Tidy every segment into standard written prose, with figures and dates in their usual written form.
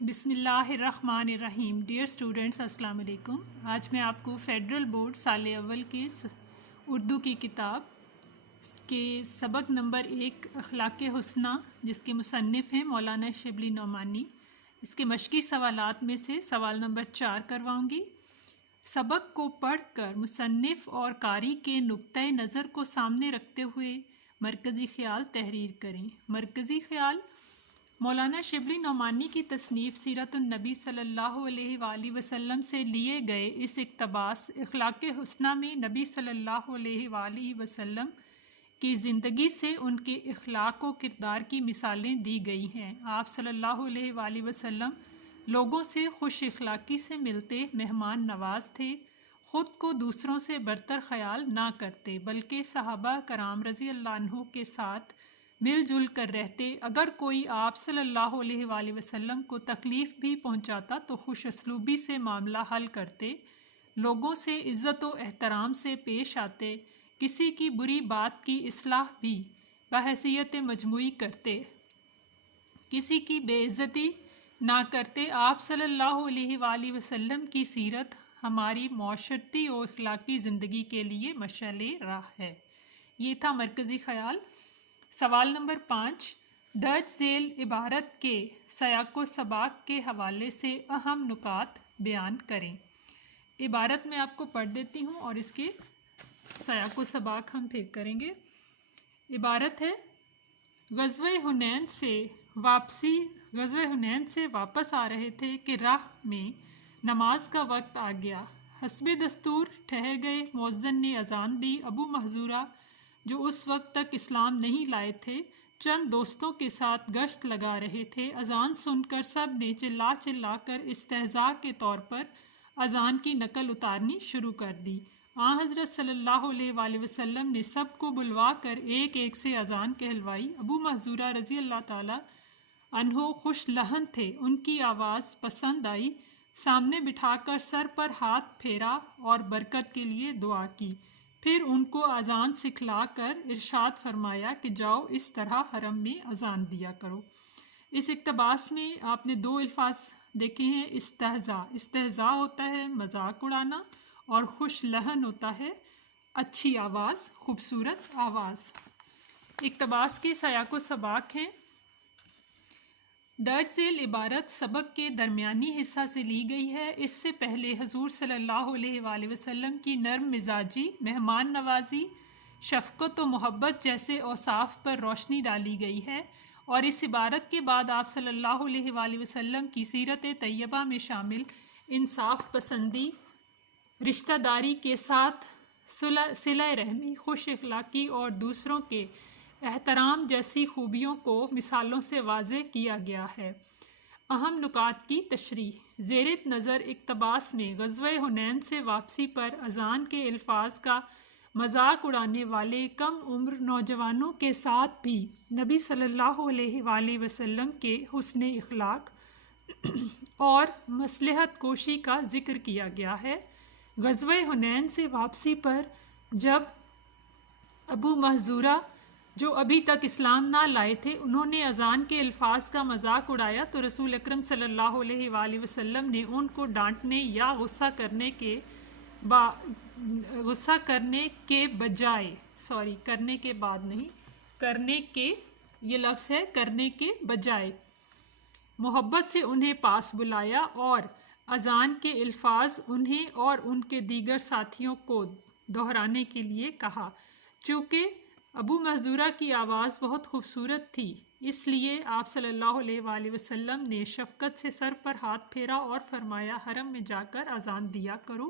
بسم اللہ الرحمن الرحیم۔ ڈیئر اسٹوڈنٹس، السلام علیکم۔ آج میں آپ کو فیڈرل بورڈ سال اول کی اردو کی کتاب کے سبق نمبر 1 اخلاق حسنہ، جس کے مصنف ہیں مولانا شبلی نعمانی، اس کے مشقی سوالات میں سے سوال نمبر 4 کرواؤں گی۔ سبق کو پڑھ کر مصنف اور قاری کے نقطۂ نظر کو سامنے رکھتے ہوئے مرکزی خیال تحریر کریں۔ مرکزی خیال: مولانا شبلی نعمانی کی تصنیف سیرت النبی صلی اللہ علیہ وآلہ وسلم سے لیے گئے اس اقتباس اخلاق حسنہ میں نبی صلی اللہ علیہ وآلہ وسلم کی زندگی سے ان کے اخلاق و کردار کی مثالیں دی گئی ہیں۔ آپ صلی اللہ علیہ وآلہ وسلم لوگوں سے خوش اخلاقی سے ملتے، مہمان نواز تھے، خود کو دوسروں سے برتر خیال نہ کرتے، بلکہ صحابہ کرام رضی اللہ عنہ کے ساتھ مل جل کر رہتے۔ اگر کوئی آپ صلی اللہ علیہ وآلہ وسلم کو تکلیف بھی پہنچاتا تو خوش اسلوبی سے معاملہ حل کرتے، لوگوں سے عزت و احترام سے پیش آتے، کسی کی بری بات کی اصلاح بھی بحیثیت مجموعی کرتے، کسی کی بے عزتی نہ کرتے۔ آپ صلی اللہ علیہ وآلہ وسلم کی سیرت ہماری معاشرتی و اخلاقی زندگی کے لیے مشعل راہ ہے۔ یہ تھا مرکزی خیال۔ سوال نمبر 5، درج ذیل عبارت کے سیاق و سباق کے حوالے سے اہم نکات بیان کریں۔ عبارت میں آپ کو پڑھ دیتی ہوں اور اس کے سیاق و سباق ہم پھر کریں گے۔ عبارت ہے: غزوہ حنین سے واپس آ رہے تھے کہ راہ میں نماز کا وقت آ گیا۔ حسب دستور ٹھہر گئے، مؤذن نے اذان دی۔ ابو محذورہ، جو اس وقت تک اسلام نہیں لائے تھے، چند دوستوں کے ساتھ گشت لگا رہے تھے۔ اذان سن کر سب نے چلا چلا کر استہزاء کے طور پر اذان کی نقل اتارنی شروع کر دی۔ آن حضرت صلی اللہ علیہ وآلہ وسلم نے سب کو بلوا کر ایک ایک سے اذان کہلوائی۔ ابو محذورہ رضی اللہ تعالی عنہ خوش لہن تھے، ان کی آواز پسند آئی، سامنے بٹھا کر سر پر ہاتھ پھیرا اور برکت کے لیے دعا کی۔ پھر ان کو اذان سکھلا کر ارشاد فرمایا کہ جاؤ اس طرح حرم میں اذان دیا کرو۔ اس اقتباس میں آپ نے 2 الفاظ دیکھے ہیں، استہزاء۔ استہزاء ہوتا ہے مذاق اڑانا، اور خوش لہن ہوتا ہے اچھی آواز، خوبصورت آواز۔ اقتباس کے سیاق و سباق ہیں: درج ذیل عبارت سبق کے درمیانی حصہ سے لی گئی ہے۔ اس سے پہلے حضور صلی اللہ علیہ وآلہ وسلم کی نرم مزاجی، مہمان نوازی، شفقت و محبت جیسے اوصاف پر روشنی ڈالی گئی ہے، اور اس عبارت کے بعد آپ صلی اللہ علیہ وآلہ وسلم کی سیرت طیبہ میں شامل انصاف پسندی، رشتہ داری کے ساتھ صلہ رحمی، خوش اخلاقی اور دوسروں کے احترام جیسی خوبیوں کو مثالوں سے واضح کیا گیا ہے۔ اہم نکات کی تشریح: زیر نظر اقتباس میں غزوہ حنین سے واپسی پر اذان کے الفاظ کا مذاق اڑانے والے کم عمر نوجوانوں کے ساتھ بھی نبی صلی اللہ علیہ وآلہ وسلم کے حسن اخلاق اور مصلحت کوشی کا ذکر کیا گیا ہے۔ غزوہ حنین سے واپسی پر جب ابو محذورہ، جو ابھی تک اسلام نہ لائے تھے، انہوں نے اذان کے الفاظ کا مذاق اڑایا تو رسول اکرم صلی اللہ علیہ وآلہ وسلم نے ان کو ڈانٹنے یا غصہ کرنے کے بجائے محبت سے انہیں پاس بلایا اور اذان کے الفاظ انہیں اور ان کے دیگر ساتھیوں کو دہرانے کے لیے کہا۔ چونکہ ابو محذورہ کی آواز بہت خوبصورت تھی، اس لیے آپ صلی اللہ علیہ وآلہ وسلم نے شفقت سے سر پر ہاتھ پھیرا اور فرمایا حرم میں جا کر اذان دیا کرو۔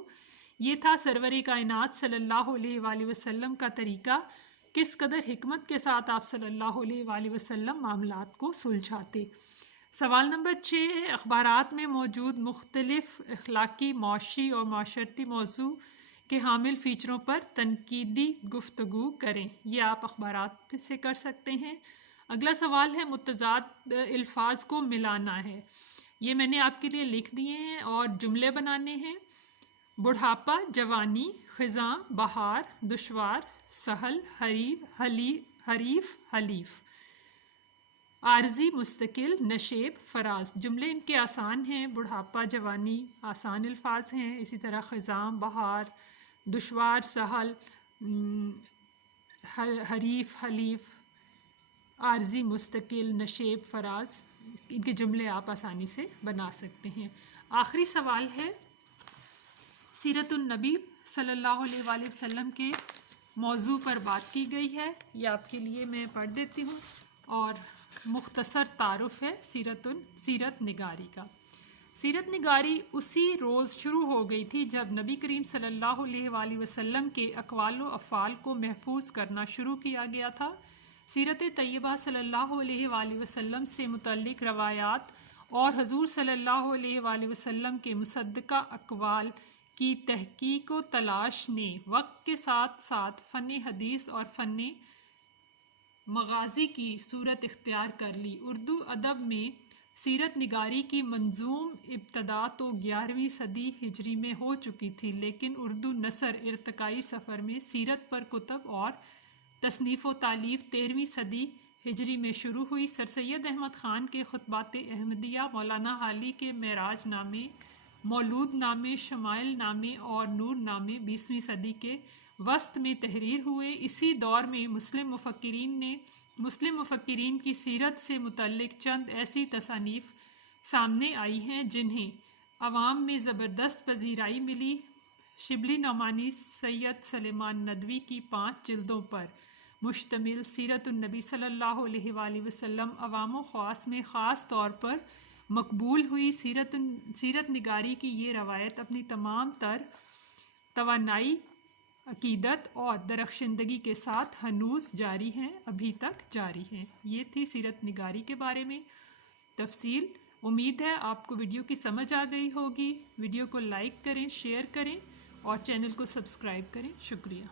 یہ تھا سرور کائنات صلی اللہ علیہ وآلہ وسلم کا طریقہ، کس قدر حکمت کے ساتھ آپ صلی اللہ علیہ وآلہ وسلم معاملات کو سلجھاتے۔ سوال نمبر 6 ہے: اخبارات میں موجود مختلف اخلاقی، معاشی اور معاشرتی موضوع کے حامل فیچروں پر تنقیدی گفتگو کریں۔ یہ آپ اخبارات سے کر سکتے ہیں۔ اگلا سوال ہے: متضاد الفاظ کو ملانا ہے۔ یہ میں نے آپ کے لیے لکھ دیے ہیں اور جملے بنانے ہیں: بڑھاپا، جوانی، خزاں، بہار، دشوار، سہل، حریف، حلیف۔ عارضی مستقل نشیب فراز، جملے ان کے آسان ہیں، بڑھاپا جوانی آسان الفاظ ہیں، اسی طرح خزاں بہار، دشوار سہل، حریف حلیف، عارضی مستقل نشیب فراز، ان کے جملے آپ آسانی سے بنا سکتے ہیں۔ آخری سوال ہے، سیرت النبی صلی اللہ علیہ وآلہ وسلم کے موضوع پر بات کی گئی ہے، یہ آپ کے لیے میں پڑھ دیتی ہوں، اور مختصر تعارف ہے سیرت نگاری کا۔ سیرت نگاری اسی روز شروع ہو گئی تھی جب نبی کریم صلی اللہ علیہ وآلہ وسلم کے اقوال و افعال کو محفوظ کرنا شروع کیا گیا تھا۔ سیرت طیبہ صلی اللہ علیہ وآلہ وسلم سے متعلق روایات اور حضور صلی اللہ علیہ وآلہ وسلم کے مصدقہ اقوال کی تحقیق و تلاش نے وقت کے ساتھ ساتھ فن حدیث اور فن مغازی کی صورت اختیار کر لی۔ اردو ادب میں سیرت نگاری کی منظوم ابتدا تو 11ویں صدی ہجری میں ہو چکی تھی، لیکن اردو نثر ارتقائی سفر میں سیرت پر کتب اور تصنیف و تالیف 13ویں صدی ہجری میں شروع ہوئی۔ سر سید احمد خان کے خطبات احمدیہ، مولانا حالی کے معراج نامے، مولود نامے، شمائل نامے اور نور نامے 20ویں صدی کے وسط میں تحریر ہوئے۔ اسی دور میں مسلم مفکرین کی سیرت سے متعلق چند ایسی تصانیف سامنے آئی ہیں جنہیں عوام میں زبردست پذیرائی ملی۔ شبلی نعمانی سید سلیمان ندوی کی 5 جلدوں پر مشتمل سیرت النبی صلی اللہ علیہ وآلہ وسلم عوام و خواص میں خاص طور پر مقبول ہوئی۔ سیرت نگاری کی یہ روایت اپنی تمام تر توانائی، عقیدت اور درخشندگی کے ساتھ ہنوز جاری ہیں، ابھی تک جاری ہیں۔ یہ تھی سیرت نگاری کے بارے میں تفصیل۔ امید ہے آپ کو ویڈیو کی سمجھ آ گئی ہوگی۔ ویڈیو کو لائک کریں، شیئر کریں اور چینل کو سبسکرائب کریں۔ شکریہ۔